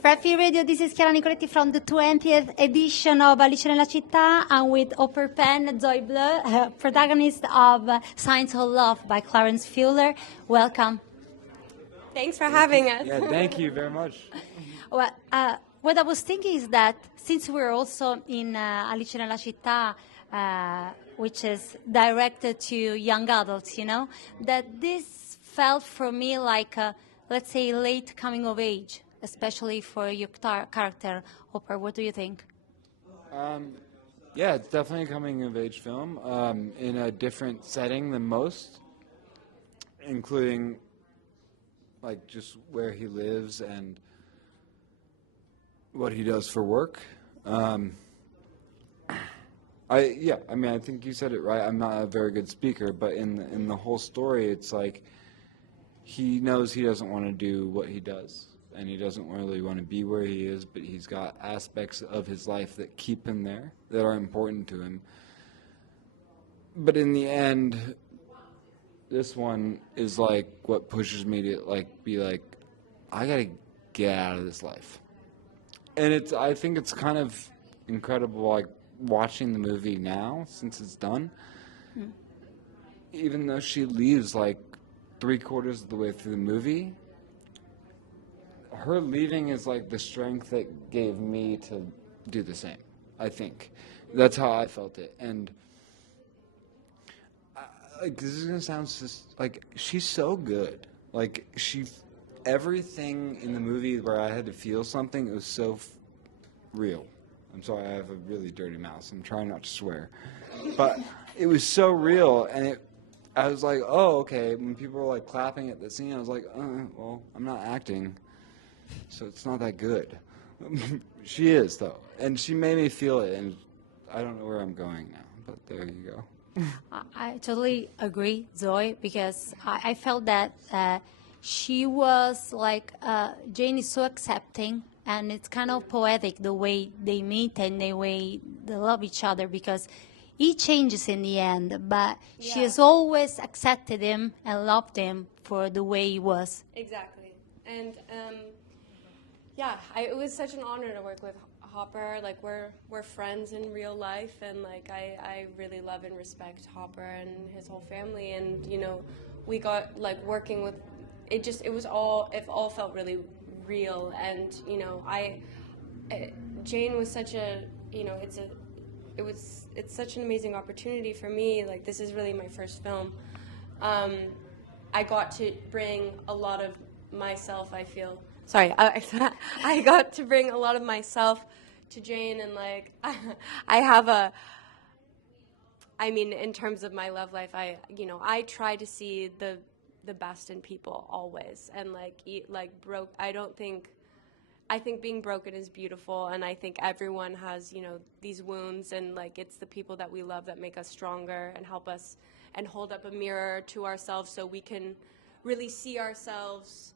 Frankie Radio, this is Chiara Nicoletti from the 20th edition of Alice nella Città. I'm with Penn and Zoë Bleu, protagonist of Signs of Love by Clarence Fuller. Welcome. Thanks for having us. Yeah, thank you very much. Well, what I was thinking is that since we're also in Alice nella Città, which is directed to young adults, that this felt for me like, let's say, late coming of age, especially for your character, Hopper. What do you think? Yeah, it's definitely a coming-of-age film in a different setting than most, including like just where he lives and what he does for work. I think you said it right. I'm not a very good speaker, but in the whole story, it's like he knows he doesn't want to do what he does, and he doesn't really want to be where he is, but he's got aspects of his life that keep him there, that are important to him. But in the end, this one is like what pushes me to be like, I gotta get out of this life. And I think it's kind of incredible, like watching the movie now since it's done. Even though she leaves like 3/4 of the way through the movie, her leaving is like the strength that gave me to do the same. I think that's how I felt it. And this is gonna sound just like, she's so good. Like everything in the movie where I had to feel something, it was so real. I'm sorry, I have a really dirty mouth, so I'm trying not to swear. But it was so real, and I was like, oh, okay. When people were like clapping at the scene, I was like, well, I'm not acting, so it's not that good. She is, though, and she made me feel it, and I don't know where I'm going now, but there you go. I totally agree, Zoe, because I felt that she was like, Jane is so accepting, and it's kind of poetic the way they meet and the way they love each other, because he changes in the end, but she has always accepted him and loved him for the way he was. Exactly. And it was such an honor to work with Hopper. Like we're friends in real life, and like I really love and respect Hopper and his whole family, and we got like working with it all felt really real, and Jane was such a it's such an amazing opportunity for me. Like, this is really my first film. I got to bring a lot of myself, I feel. Sorry, I got to bring a lot of myself to Jane, and like in terms of my love life, I try to see the best in people always, and I think being broken is beautiful, and I think everyone has, these wounds, and like it's the people that we love that make us stronger and help us and hold up a mirror to ourselves so we can really see ourselves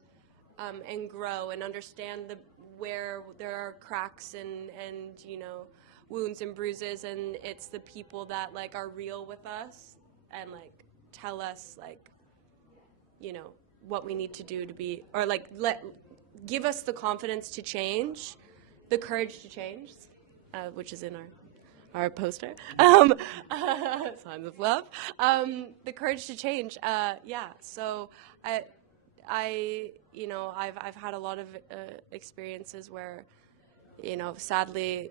and grow and understand where there are cracks and wounds and bruises, and it's the people that like are real with us and like tell us like what we need to do to be, or like give us the confidence to change, the courage to change, which is in our poster, Signs of Love, the courage to change. So I've had a lot of experiences where, sadly,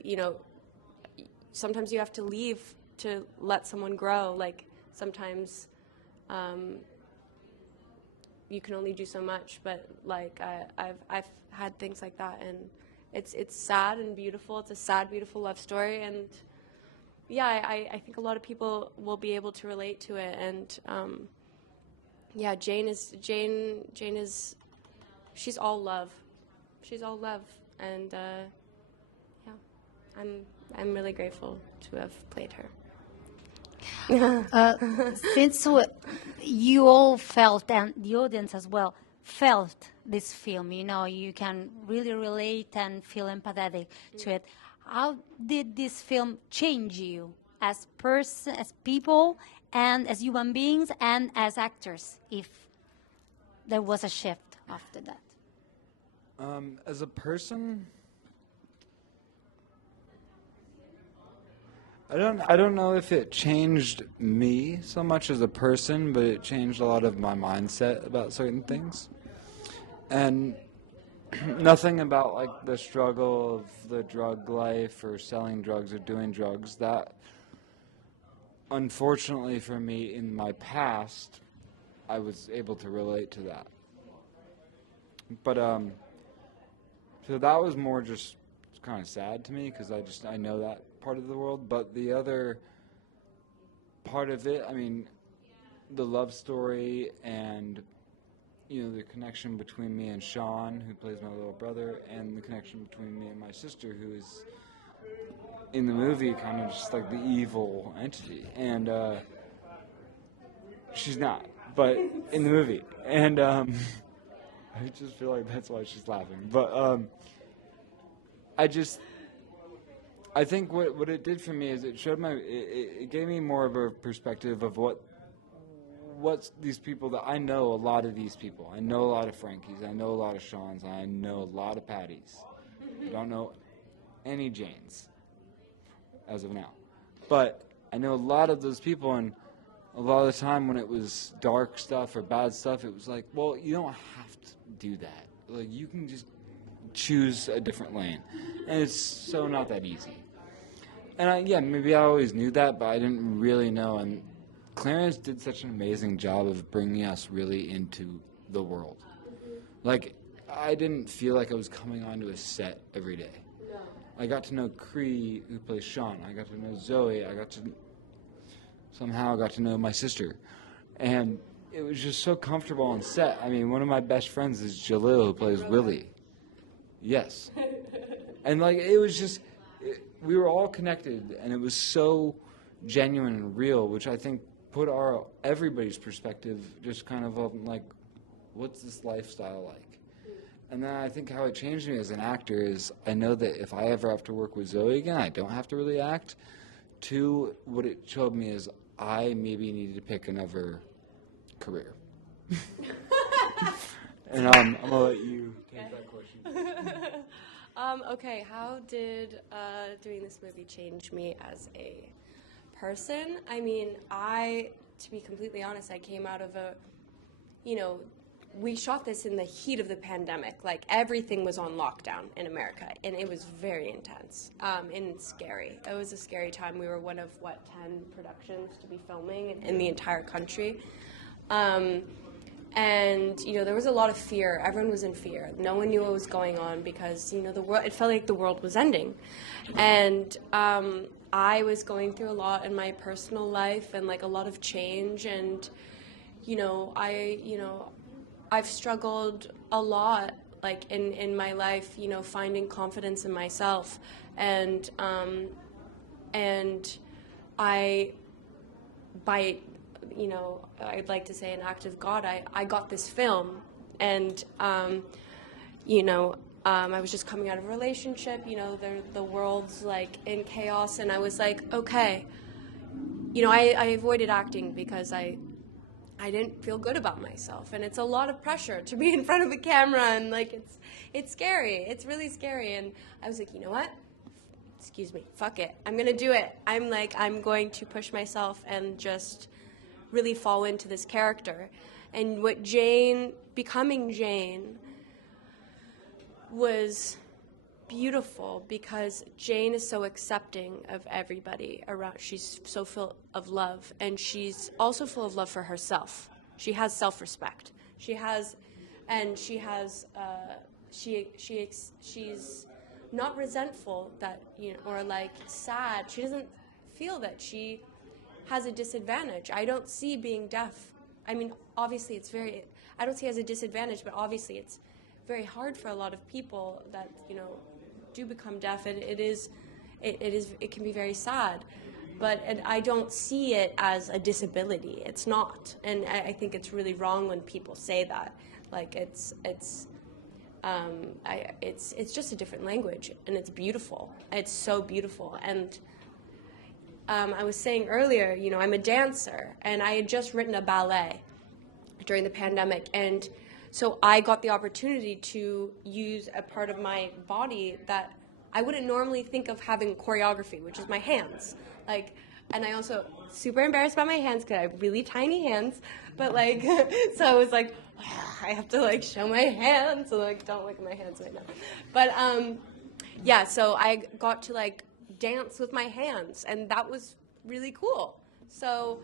sometimes you have to leave to let someone grow. Like sometimes you can only do so much, but like I've had things like that, and it's sad and beautiful. It's a sad, beautiful love story, and I think a lot of people will be able to relate to it. And Jane is she's all love. She's all love, and I'm really grateful to have played her. Since you all felt, and the audience as well, felt this film, you can really relate and feel empathetic to it. How did this film change you as people, and as human beings, and as actors, if there was a shift after that? As a person, I don't know if it changed me so much as a person, but it changed a lot of my mindset about certain things. And nothing about like the struggle of the drug life or selling drugs or doing drugs. That, unfortunately for me, in my past, I was able to relate to that. But so that was more just kind of sad to me because I know that part of the world. But the other part of it, I mean, the love story and the connection between me and Sean, who plays my little brother, and the connection between me and my sister, who is in the movie kind of just like the evil entity, and she's not, but in the movie, and I just feel like that's why she's laughing. But I think what it did for me is it showed it gave me more of a perspective of what's these people that I know. A lot of these people, I know a lot of Frankies, I know a lot of Seans, I know a lot of Patties. I don't know any Janes as of now, but I know a lot of those people, and a lot of the time when it was dark stuff or bad stuff, it was like, well, you don't have to do that. Like, you can just choose a different lane, and it's so not that easy. And maybe I always knew that, but I didn't really know. And Clarence did such an amazing job of bringing us really into the world. Like, I didn't feel like I was coming onto a set every day. No. I got to know Cree, who plays Sean. I got to know Zoe. Somehow got to know my sister. And it was just so comfortable on set. I mean, one of my best friends is Jalil, who plays Willie. Yes. And, like, it was just, we were all connected, and it was so genuine and real, which I think put everybody's perspective just kind of like, what's this lifestyle like? And then I think how it changed me as an actor is I know that if I ever have to work with Zoe again, I don't have to really act. Two, what it showed me is I maybe needed to pick another career. And I'm going to let you take that question. Okay, how did doing this movie change me as a person? I mean, to be completely honest, I came out of we shot this in the heat of the pandemic. Like, everything was on lockdown in America, and it was very intense and scary. It was a scary time. We were one of, 10 productions to be filming in the entire country. And, there was a lot of fear. Everyone was in fear. No one knew what was going on because, the world, it felt like the world was ending. And I was going through a lot in my personal life and, like, a lot of change. And, I've struggled a lot, like, in my life, finding confidence in myself. And I'd like to say an act of God, I got this film, and, I was just coming out of a relationship, the world's, like, in chaos, and I was like, okay, I avoided acting because I didn't feel good about myself, and it's a lot of pressure to be in front of a camera, and, like, it's scary, it's really scary, and I was like, you know what? Excuse me, fuck it, I'm gonna do it. I'm going to push myself and just really fall into this character. And becoming Jane was beautiful because Jane is so accepting of everybody around. She's so full of love, and she's also full of love for herself. She has self-respect. She's not resentful that, or like sad. She doesn't feel that she has a disadvantage. I don't see being deaf. I mean, obviously I don't see it as a disadvantage, but obviously it's very hard for a lot of people that, do become deaf, and it can be very sad. But I don't see it as a disability. It's not. And I think it's really wrong when people say that. Like, it's just a different language, and it's beautiful. It's so beautiful. And I was saying earlier, I'm a dancer, and I had just written a ballet during the pandemic, and So I got the opportunity to use a part of my body that I wouldn't normally think of having choreography, which is my hands. Like, and I also super embarrassed about my hands because I have really tiny hands. But like, so I was like, I have to like show my hands. So like, don't look at my hands right now. But yeah, so I got to like dance with my hands, and that was really cool. So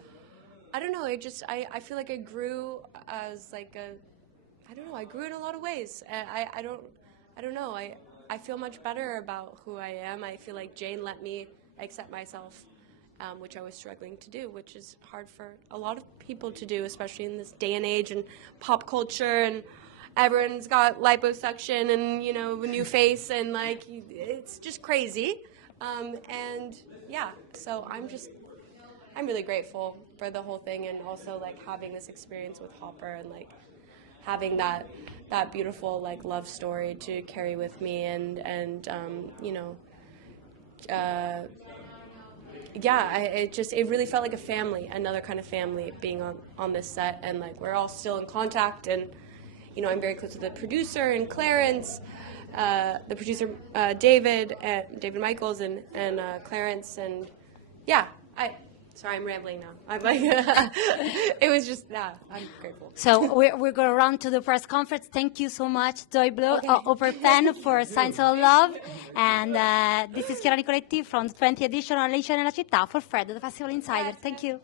I don't know. I feel like I grew as like I don't know. I grew in a lot of ways. I don't know. I feel much better about who I am. I feel like Jane let me accept myself, which I was struggling to do, which is hard for a lot of people to do, especially in this day and age and pop culture, and everyone's got liposuction and, you know, a new face, and like, it's just crazy. And yeah, so I'm really grateful for the whole thing, and also like having this experience with Hopper, and like having that beautiful like love story to carry with me, and you know, yeah, it really felt like a family, another kind of family, being on this set, and like we're all still in contact, and you know, I'm very close to the producer and Clarence, the producer David Michaels, and Clarence, and yeah, sorry, I'm rambling now. I'm like, it was just, yeah, I'm grateful. So we're going to run to the press conference. Thank you so much, Zoë Bleu, Upper Penn, for Signs of Love. And this is Chiara Nicoletti from the 20th edition of Alice nella città for Fred, the Festival Insider. Thank you.